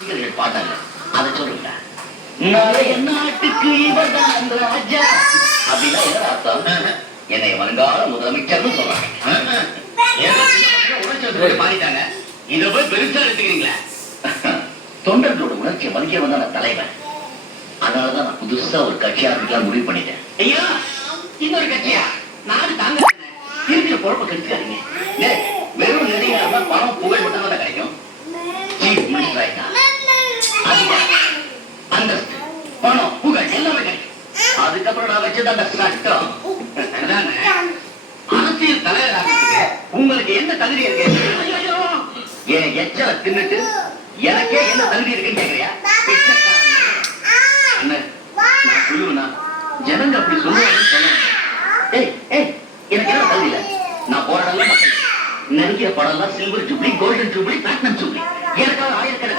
பாட்டாங்க அதை சொல்லுங்க. நாட்டுக்கு இவர்தான் ராஜா அப்படின்னா என்ன அர்த்தம்? என்னை வருங்கால முதலமைச்சர்னு சொல்றாங்க. மாறிட்டாங்க. இதை போய் பெருசா எடுத்துக்கிறீங்களா? தொண்டர்களோட உணர்ச்சியை மதிக்க வந்தான தலைவன். அதனாலதான் நான் புதுசா ஒரு கட்சி ஆரம்பிக்கலாம் முடிவு பண்ணிட்டேன். ஐயா, இன்னொரு கட்சியா? நாடு தாங்க இருக்கிற பொழப்ப கெடுத்துக்காதீங்க. வெறும் நடிகா இருந்தா பணம் புகழ் மட்டும் தான் கிடைக்கும். சீஃப் மினிஸ்டர் ஆயிட்டா அந்தஸ்து பணம் புகழ் எல்லாமே கிடைக்கும். அதுக்கப்புறம் நான் வச்சது அந்த சட்டம். அரசியல் தலைவராக உங்களுக்கு என்ன தகுதி இருக்கு? என் எச்சல தின்னுட்டு எனக்கே என்ன தகுதி இருக்குன்னு கேக்குறியா? அண்ணன் நான் சொல்லுவேனா? ஜனங்க அப்படி சொல்லுவாங்கன்னு சொன்னேன். எனக்கு என்ன தகுதி இல்லை. நான் போராடலாம் மக்கள் நடிக்கிற படம் எல்லாம் silver jubilee, golden jubilee, platinum jubilee. எனக்காக ஆயிரக்கணக்கான